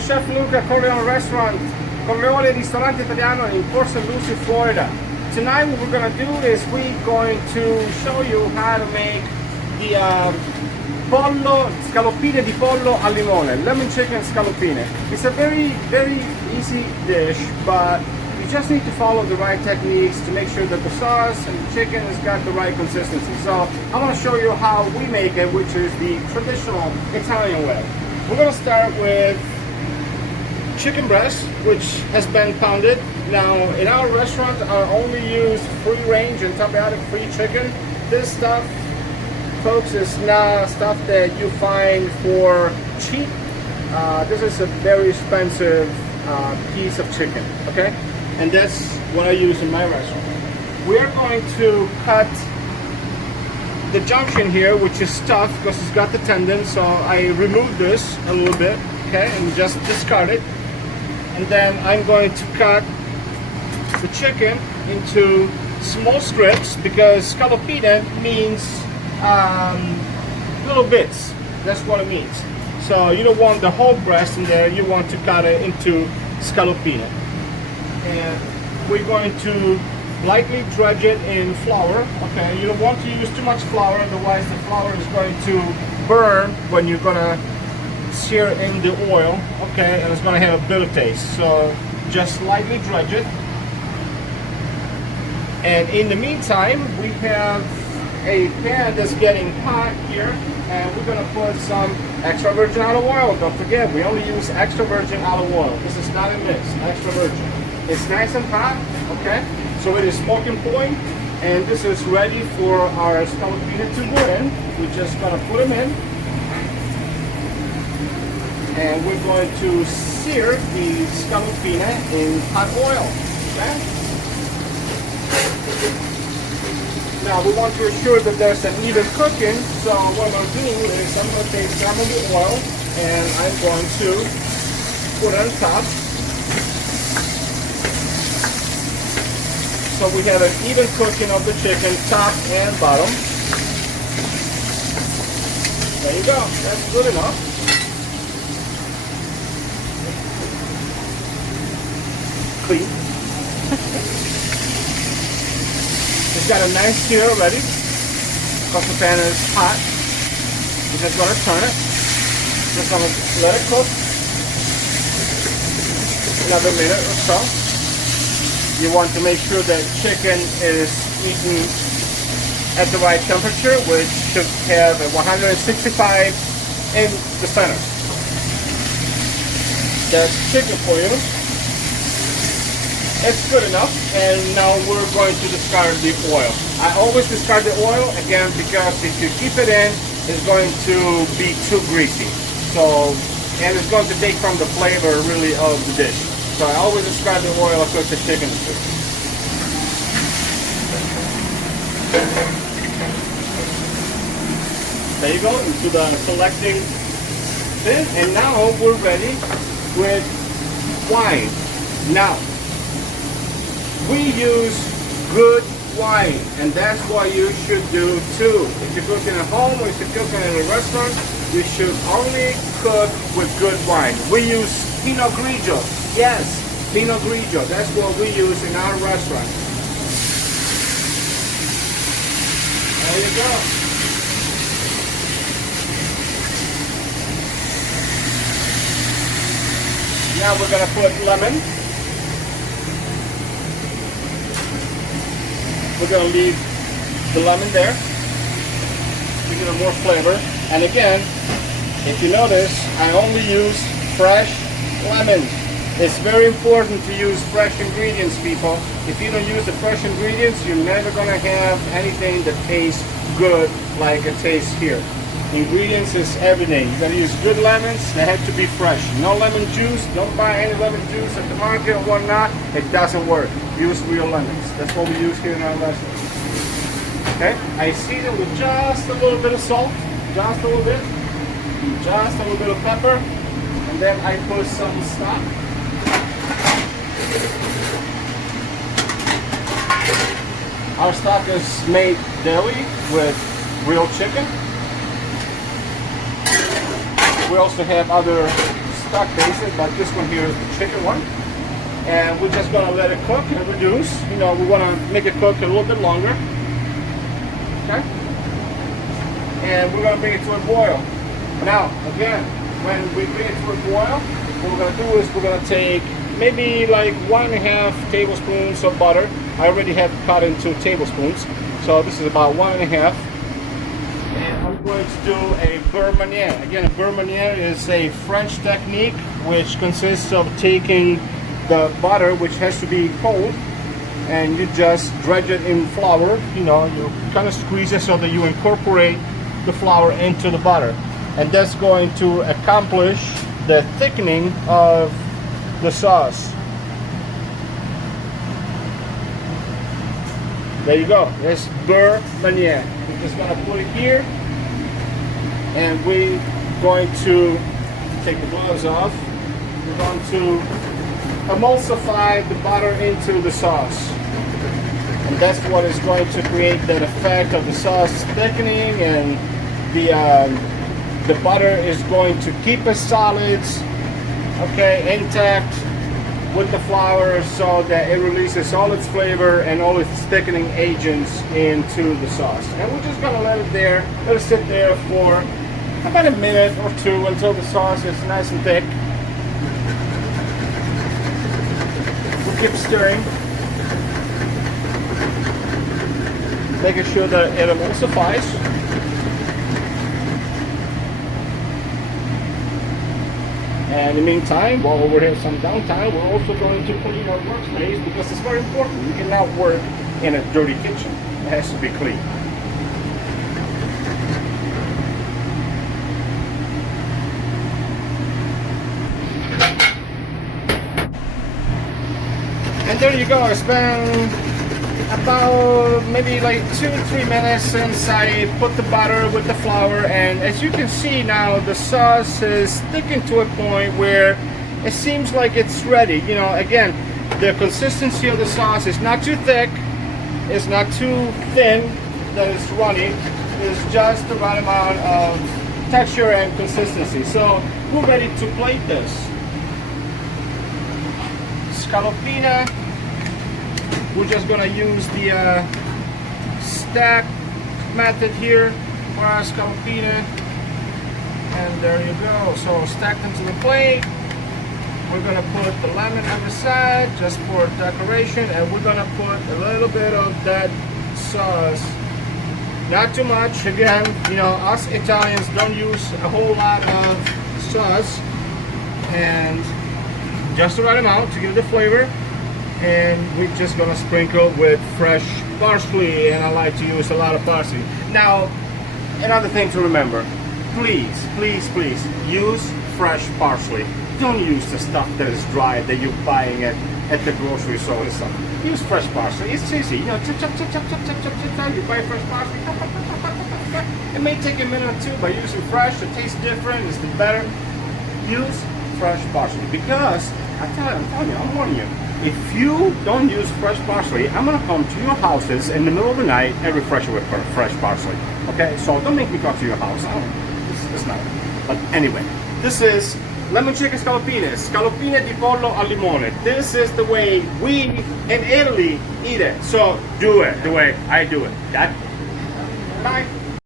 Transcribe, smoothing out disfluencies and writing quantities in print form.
Chef Luca Korean restaurant, Corleone ristorante italiano in Port St. Lucie, Florida. Tonight what we're gonna do is we're going to show you how to make the pollo, scaloppine di pollo al limone, lemon chicken scaloppine. It's a very easy dish, but you just need to follow the right techniques to make sure that the sauce and the chicken has got the right consistency. So I'm gonna show you how we make it, which is the traditional Italian way. We're gonna start with chicken breast, which has been pounded. Now, in our restaurant, I only use free-range and antibiotic-free chicken. This stuff, folks, is not stuff that you find for cheap. This is a very expensive piece of chicken, okay? And that's what I use in my restaurant. We're going to cut the junction here, which is stuffed because it's got the tendon, so I remove this a little bit, okay, and just discard it. And then I'm going to cut the chicken into small strips because scaloppine means little bits. That's what it means. So you don't want the whole breast in there, you want to cut it into scaloppine. And we're going to lightly dredge it in flour. Okay, you don't want to use too much flour, otherwise the flour is going to burn when you're gonna sear in the oil. Okay, and it's gonna have a bitter taste. So just lightly dredge it. And in the meantime, we have a pan that's getting hot here, and we're gonna put some extra virgin olive oil. Don't forget, we only use extra virgin olive oil. This is not a mix, extra virgin. It's nice and hot, okay? So it is smoking point, and this is ready for our scaloppine to go in. We're just gonna put them in, and we're going to sear the scaloppine in hot oil. Okay? Now we want to ensure that there's an even cooking. So what I'm gonna do is I'm gonna take some of the oil and I'm going to put it on top. So we have an even cooking of the chicken, top and bottom. There you go, that's good enough. Clean. It's got a nice sear already, because the pan is hot. We're just gonna turn it. Just gonna let it cook another minute or so. You want to make sure that chicken is eaten at the right temperature, which should have a 165 in the center. That's chicken for you. It's good enough, and now we're going to discard the oil. I always discard the oil, again, because if you keep it in, it's going to be too greasy. So, and it's going to take from the flavor, really, of the dish. So I always discard the oil I cook the chicken into. There you go, into the selecting thing. And now we're ready with wine. Now, we use good wine, and that's what you should do too. If you're cooking at home or if you're cooking in a restaurant, you should only cook with good wine. We use Pinot Grigio. Yes, Pinot Grigio. That's what we use in our restaurant. There you go. Now we're going to put lemon. We're going to leave the lemon there to give it more flavor. And again, if you notice, I only use fresh lemon. It's very important to use fresh ingredients, people. If you don't use the fresh ingredients, you're never going to have anything that tastes good like it tastes here. Ingredients is everything. You got to use good lemons. They have to be fresh. No lemon juice. Don't buy any lemon juice at the market or whatnot. It doesn't work. Use real lemons. That's what we use here in our restaurant. Okay? I season with just a little bit of salt. Just a little bit. Just a little bit of pepper. And then I put some stock. Our stock is made daily with real chicken. We also have other stock basis, but this one here is the chicken one. And we're just gonna let it cook and reduce. You know, we wanna make it cook a little bit longer. Okay? And we're gonna bring it to a boil. Now, again, when we bring it to a boil, what we're gonna do is we're gonna take maybe like 1.5 tablespoons of butter. I already have cut into tablespoons, so this is about 1.5. And I'm going to do a beurre manière. Again, a beurre manière is a French technique which consists of taking the butter, which has to be cold, and you just dredge it in flour. You know, you kind of squeeze it so that you incorporate the flour into the butter, and that's going to accomplish the thickening of the sauce. There you go. That's beurre manière. We're just gonna put it here, and we're going to take the gloves off. We're going to emulsify the butter into the sauce, and that's what is going to create that effect of the sauce thickening, and the butter is going to keep its solids, okay, intact with the flour, so that it releases all its flavor and all its thickening agents into the sauce. And we're just gonna let it sit there for about a minute or two until the sauce is nice and thick. We'll keep stirring, making sure that it emulsifies. And in the meantime, while we're having some downtime, we're also going to clean our workspace, because it's very important. You cannot work in a dirty kitchen. It has to be clean. And there you go. I spent about maybe like 2-3 minutes since I put the butter with the flour, and as you can see now, the sauce is thickened to a point where it seems like it's ready. You know, again, the consistency of the sauce is not too thick, it's not too thin that it's runny. It's just the right amount of texture and consistency. So we're ready to plate this. Scaloppine. We're just gonna use the stack method here for our scaloppine, and there you go. So stack them to the plate. We're gonna put the lemon on the side just for decoration, and we're gonna put a little bit of that sauce. Not too much. Again, you know, us Italians don't use a whole lot of sauce, and just the right amount to give the flavor. And we're just gonna sprinkle with fresh parsley, and I like to use a lot of parsley. Now, another thing to remember, please, please, please use fresh parsley. Don't use the stuff that is dry that you're buying at the grocery store and stuff. Use fresh parsley. It's easy. You know, chop, chop, chop, chop, chop, chop, chop, chop, chop. You buy fresh parsley. Chop, chop, chop, chop, chop, chop. It may take a minute or two, but using fresh, it tastes different. It's better. Use fresh parsley, because I'm telling you, I'm warning you. If you don't use fresh parsley, I'm gonna come to your houses in the middle of the night and refresh you with fresh parsley. Okay, so don't make me come to your house. It's not. But anyway, this is lemon chicken scaloppine, scaloppine di pollo al limone. This is the way we in Italy eat it. So do it the way I do it. Bye.